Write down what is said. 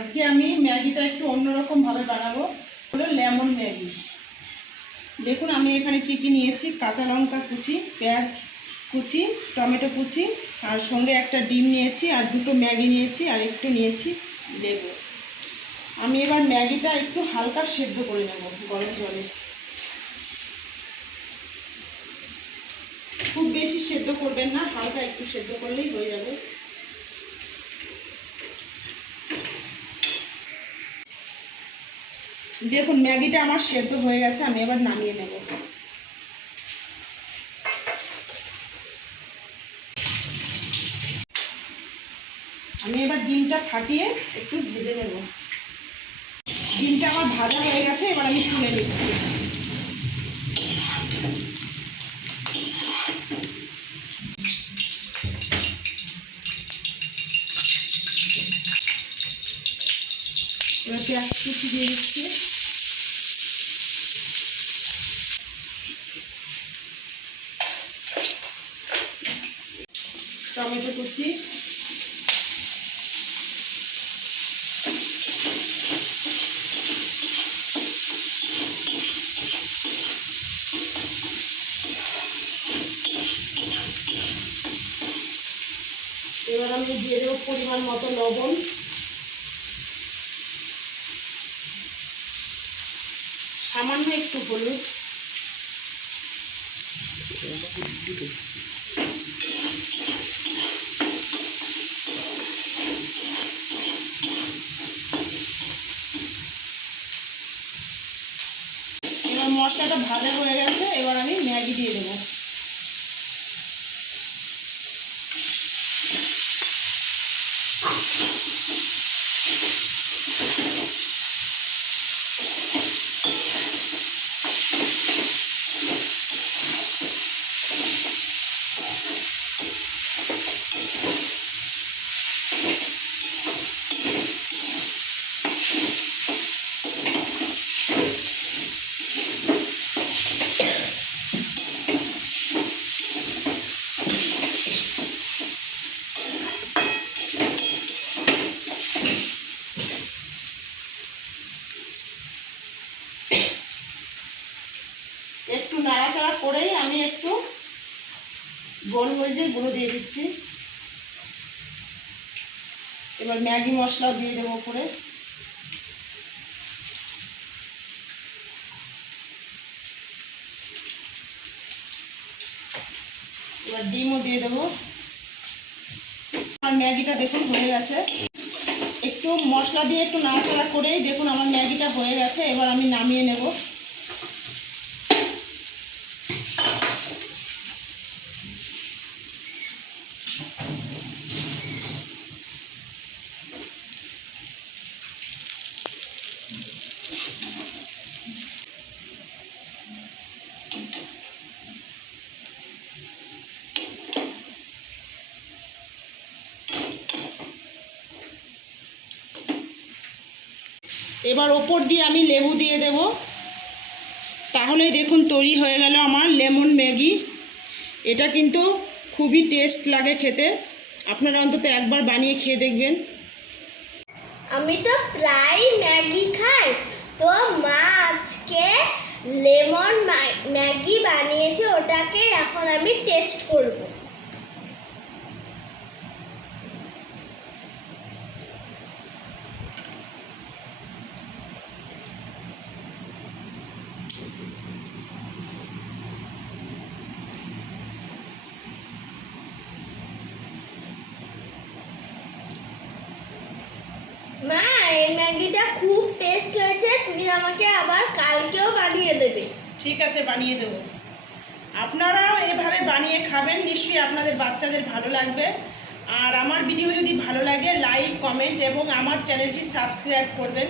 আজকে আমি ম্যাগিটা একটু অন্যরকমভাবে বানাবো, হলো লেমন ম্যাগি। দেখুন আমি এখানে কি কি নিয়েছি: কাঁচা লঙ্কা কুচি, পেঁয়াজ কুচি, টমেটো কুচি, আর সঙ্গে একটা ডিম নিয়েছি, আর দুটো ম্যাগি নিয়েছি, আর একটু নিয়েছি লেবু। আমি এবার ম্যাগিটা একটু হালকা সেদ্ধ করে নেব গরম জলে। খুব বেশি সেদ্ধ করবেন না, হালকা একটু সেদ্ধ করলেই হয়ে যাবে। দেখুন ম্যাগিটা আমার সেদ্ধ হয়ে গেছে, আমি এবার নামিয়ে নেব। আমি এবার ডিমটা ফাটিয়ে একটু ভেজে নেব। ডিমটা আমার ভাজা হয়ে গেছে, এবার আমি তুলে নিচ্ছি। এবার পেঁয়াজ কুচি দিয়ে দিচ্ছি, টমেটো কুচি, এবার আমি দিয়ে দেবো পরিমাণ মতো লবণ, সামান্য একটু হলুদ, এবার মশলাটা ভাজা হয়ে গেছে, এবার আমি ম্যাগি দিয়ে দেবো। একটু নাড়াচাড়া করেই আমি একটু গোলমরিচের গুঁড়ো দিয়ে দিচ্ছি। এবার ম্যাগি মশলাও দিয়ে দেবো উপরে। এবার ডিমও দিয়ে দেবো। আর ম্যাগিটা দেখুন হয়ে গেছে। একটু মশলা দিয়ে একটু নাড়াচাড়া করেই দেখুন আমার ম্যাগিটা হয়ে গেছে, এবার আমি নামিয়ে নেব। এবার ওপর দিয়ে আমি লেবু দিয়ে দেব। তাহলেই দেখুন তৈরি হয়ে গেল আমার লেমন ম্যাগি। এটা কিন্তু খুবই টেস্ট লাগে খেতে, আপনারা অন্তত একবার বানিয়ে খেয়ে দেখবেন। আমি তো প্রায় ম্যাগি খাই, তো মা আজকে লেমন ম্যাগি বানিয়েছে, ওটাকে এখন আমি টেস্ট করব। মা, এই ম্যাগিটা খুব টেস্ট হয়েছে, তুমি আমাকে আবার কালকেও বানিয়ে দেবে। ঠিক আছে, বানিয়ে দেবো। আপনারাও এভাবে বানিয়ে খাবেন, নিশ্চয়ই আপনাদের বাচ্চাদের ভালো লাগবে। আর আমার ভিডিও যদি ভালো লাগে লাইক, কমেন্ট এবং আমার চ্যানেলটি সাবস্ক্রাইব করবেন।